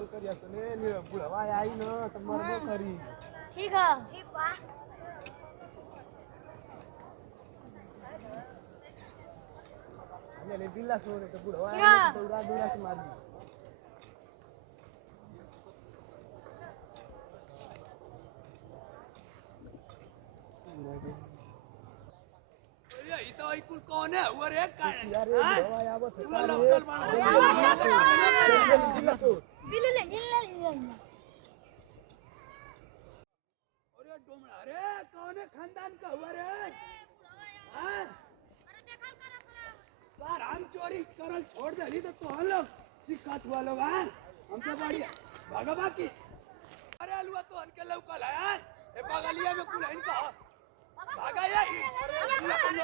देखल करिया तने ने बुढ़वा आई न त मरबो करी। ठीक है ठीक बा। ले बिल्ला सोरे त बुढ़वा आई त उड़ा दूरा से मार दी। अरे ई तो ई कुल कौन है हुआ रे का यार ये बुढ़वा आवत है। लपटल बाड़ा बिल्ली ले अरे डोमड़ा रे कौन है खानदान का हुआ रे हां अरे देखल कर सर हम चोरी करल छोड़ देली तो हम लोग सिक्कत हुआ लोग हां हमसे बड़ी भगवा की अरे अलुआ तो हन के लौकल है ए बगलिया में कुल इनका भागा ये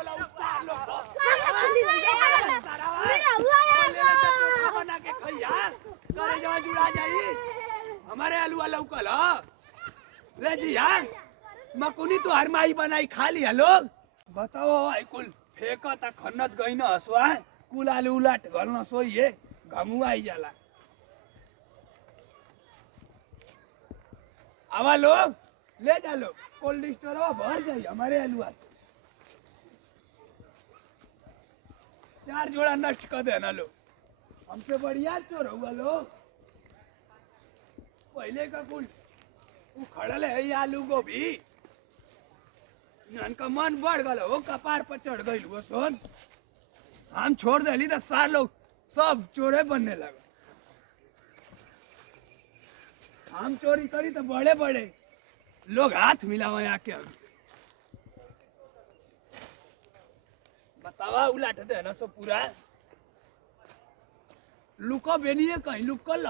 लोग उसार लोग बना के खइया करे जवा जुड़ा जाई हमारे अलुआ लौकल ह ले जी यार मकुनी तो हर माई बनाई खा लिया लोग बताओ आई कुल फेंका ता खन्नत गई न हसवा कुल आलू उलाट गल न सोइए घमु आई जाला आवा लोग ले जा लो कोल्ड स्टोर भर जाई हमारे अलुआ से 4 जोड़ा नष्ट कर देना लो हमसे बढ़िया चोर हुआ लोग पहले का कुल उखड़ल है आलू गोभी इनका मन बढ़ गल हो कपार पर चढ़ गई वो सोन हम छोड़ दिली तो सार लोग सब चोरे बनने लगा हम चोरी करी तो बड़े बड़े लोग हाथ मिलावा आके हमसे बतावा उलाट दे ना सो पूरा लुको बेनिए कहीं लुकल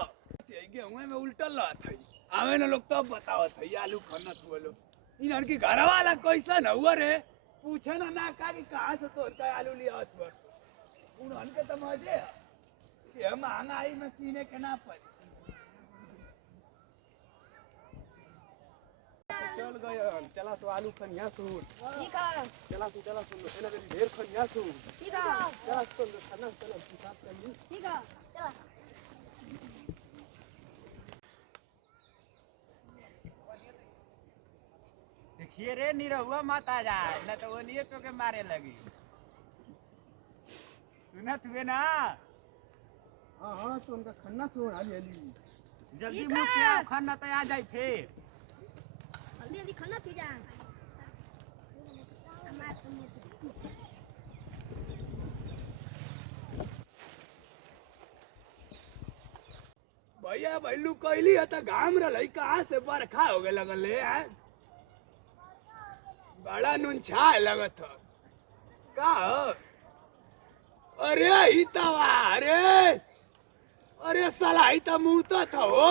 गेहूं में उल्टल थई आवे ना लोग तब बतावत है आलू खन्नत हुआ लोग इन की घर वाला कैसा न हुआ रे पूछे ना का कि कहाँ से तोड़ का आलू लिया हुआ उन्हन के तो मजे है कि हम महंगाई में कीने के ना पड़े चल गए चला तो आलू खनिया सूर ठीक है चला तू एना के ढेर खनिया सूर ठीक है चला तो खाना चला हिसाब कर ली ठीक है चला देखिए रे निरहुआ मत आ जाए न तो वो लिए तो के मारे लगी सुनत हुए ना हां तो उनका खन्ना सूर आली आली जल्दी मुंह के आओ खाना तो आ जाए फिर जल्दी जल्दी खाना पी जा हमार तो भैया भैलू कैली है तो घाम रही कहाँ से बरखा हो गए लगल है बड़ा नून छाए लगत ह का हो? अरे ही तवा अरे साला ही तो मुँहता था हो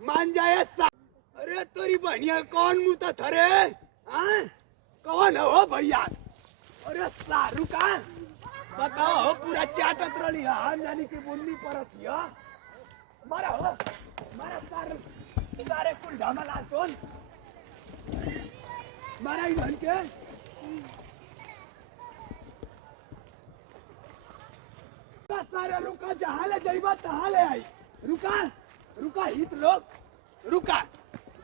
मान जाए अरे तोरी बनिया कौन मुँहता था रे हाँ कौन हो भैया अरे सारू का बताओ हो पूरा चाटत रही है हम जानी की बुन्नी परत हिया मारा हो मारा सारे कुल ढमला सोन मारा ही बन के सारे रुका जहाँ ले जाइबा तहाँ ले आई रुका हित लोग रुका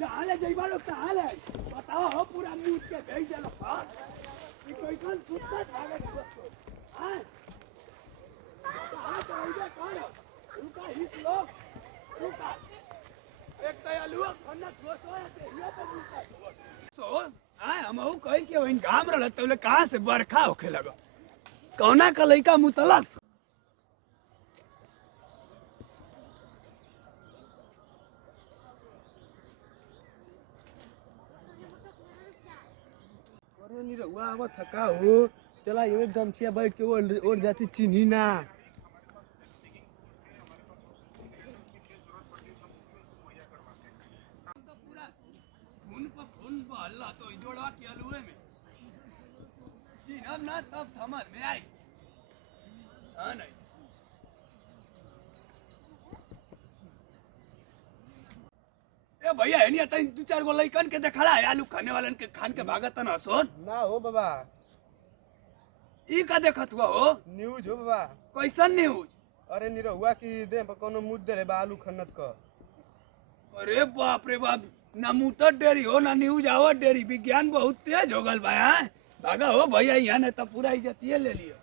जहाँ ले जाइबा लोग तहाँ ले आई बताओ हो पूरा मूठ के भेज दे लोग ये कोई कौन सुत्ता भागे दोस्तों हाँ कहाँ जाइबा कौन रुका हित लोग रुका एक दयालु खन्ना दोस्त हो ते ये तो रुका सो आय हमहु कहि के वहीं घाम रहल तले कहां से बरखा होखे लगा कौना का लइका मुतलस अरे नी रहुआ आवत थका हो चला यो एकदम छिया बैठ के और जाती चिन्ही ना खून बहला तो जोड़वा के अलुए में चिन्हब ना तब थमर में आई हाँ नहीं ए भैया है नहीं तई 2-4 गो लइकन के देखला है आलू खाने वालन के खान के भागत न सोन ना हो बाबा ई का देखत हुआ हो न्यूज हो बाबा कैसन न्यूज अरे नी रहुआ की दे पर कोनो मुद्दे रे बा आलू खन्नत क अरे बाप रे बाप, ना मुतत डेरी हो ना न्यूज आवत डेरी, विज्ञान बहुत तेज हो गल बा। भागा हो भैया, यहाँ ने तो पूरा इज्जतिये ले लियो।